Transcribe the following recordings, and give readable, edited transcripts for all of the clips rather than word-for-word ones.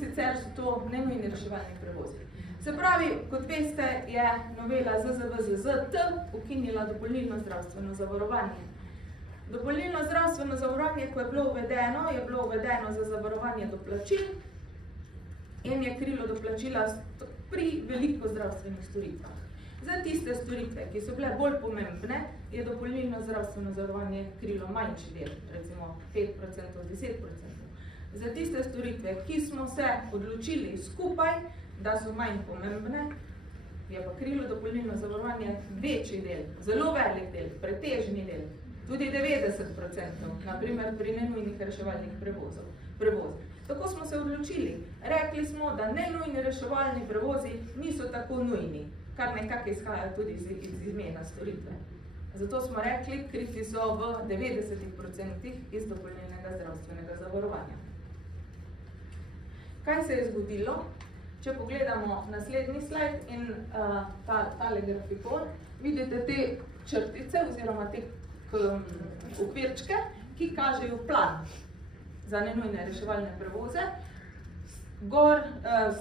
sicer so to nenujni reševalni prevozi. Se pravi, kot veste, je novela ZZVZZ-T ukinila dopolnilno zdravstveno zavarovanje. Dopolnilno zdravstveno zavarovanje, ko je bilo uvedeno za zavarovanje doplačil in je krilo doplačila pri veliko zdravstvenih storitvah. Za tiste storitve, ki so bile bolj pomembne, je dopolnilno zdravstveno zavarovanje krilo manjši del, recimo 5%, 10%. Za tiste storitve, ki smo se odločili skupaj, da so manj pomembne, je pa krilo dopolnilno zavarovanje večji del, zelo velik del, pretežni del, tudi 90%, naprimer pri nenujnih reševalnih prevozih. Tako smo se odločili. Rekli smo, da nenujni reševalni prevozi niso tako nujni, kar nekako izhaja tudi iz imena storitve. Zato smo rekli, kriti so v 90% iz dopolnilnega zdravstvenega zavarovanja. Kaj se je zgodilo? Če pogledamo naslednji slajd in tale grafikon, vidite te črtice oziroma te okvirčke, ki kažejo plan za nenujne reševalne prevoze. Gor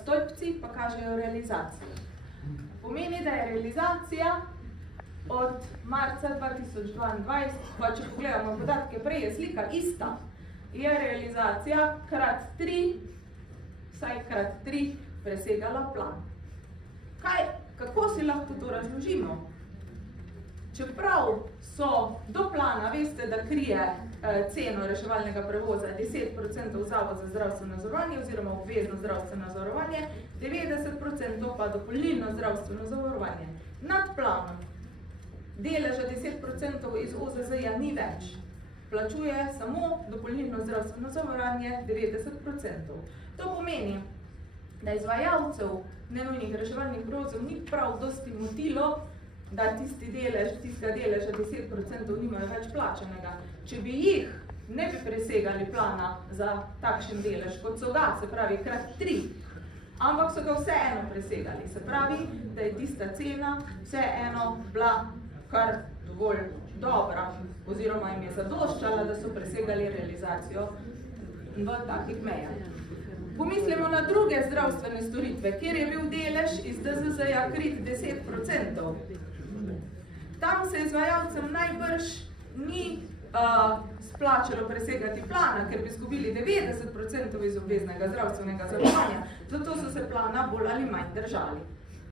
stolpci pa kažejo realizacijo. Pomeni, da je realizacija od marca 2022, pa če pogledamo podatke, prej je slika ista, je realizacija vsaj krat 3 presegala plan. Kako si lahko to razložimo? Čeprav so do plana, veste, da krije ceno reševalnega prevoza 10% Zavod za zdravstveno zavarovanje oziroma obvezno zdravstveno zavarovanje, 90% pa dopolnilno zdravstveno zavarovanje. Nad planom deleža 10% iz OZZ-ja ni več. Plačuje samo dopolnilno zdravstveno zavarovanje 90%. To pomeni, da izvajalcev nenujnih reševalnih prevozov ni prav dosti motilo, da tistega deleža 10% nimajo več plačanega. Če bi jih ne bi presegali plana za takšen delež, kot so ga, se pravi krat 3, ampak so ga vseeno presegali. Se pravi, da je tista cena vseeno bila kar dovolj dobra, oziroma jim je zadoščala, da so presegali realizacijo v takih mejah. Pomislimo na druge zdravstvene storitve, kjer je bil delež iz DZZ-ja krit 10%. Tam se izvajalcem najbrž ni splačalo presegati plana, ker bi izgubili 90% iz obveznega zdravstvenega zavarovanja, zato so se plana bolj ali manj držali.